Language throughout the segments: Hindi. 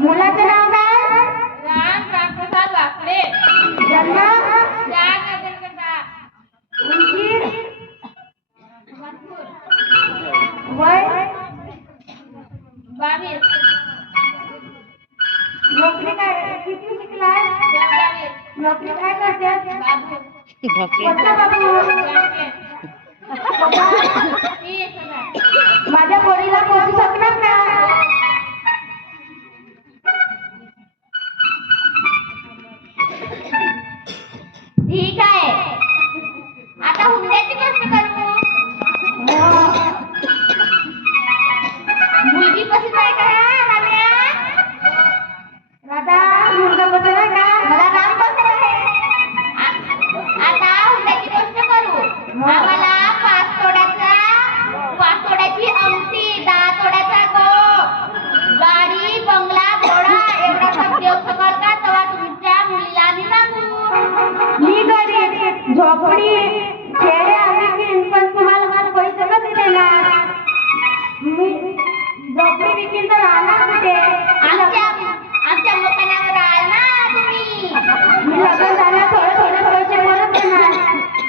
मुलाचं नाव काय? राम रामप्रसाद वाकडे जन्म? चार नगरकटा उंची वय? बावीस. नोकरी काय? किती शिकलाय? नोकरी काय करते बाबू. बाबू? आम्ही विकीन पण तुम्हाला मला पैसे कधी देणार? मी झोपडी विकीन तर राहणार कुठे आमच्या आमच्या मकानावर आल ना तुम्ही. मी लग्न झालं थोडे थोडे पैसे परत देणार.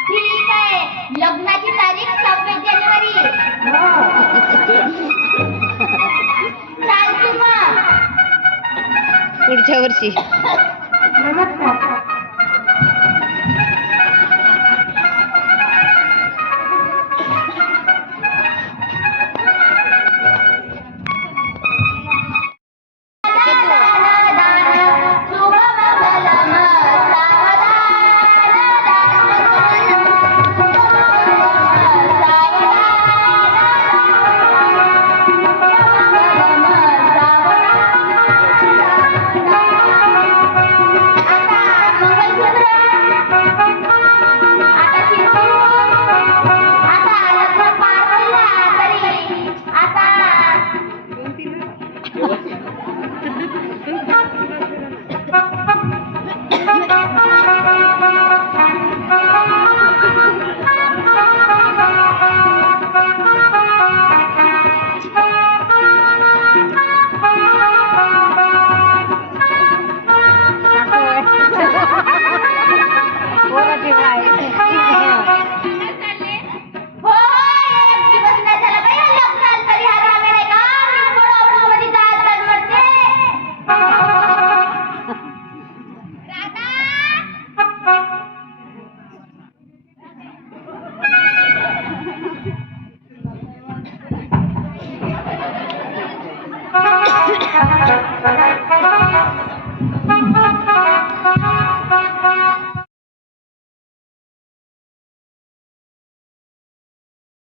ठीक आहे. लग्नाची तारीख सव्वीस जानेवारी. हो. चालते मग. पुढच्या वर्षी.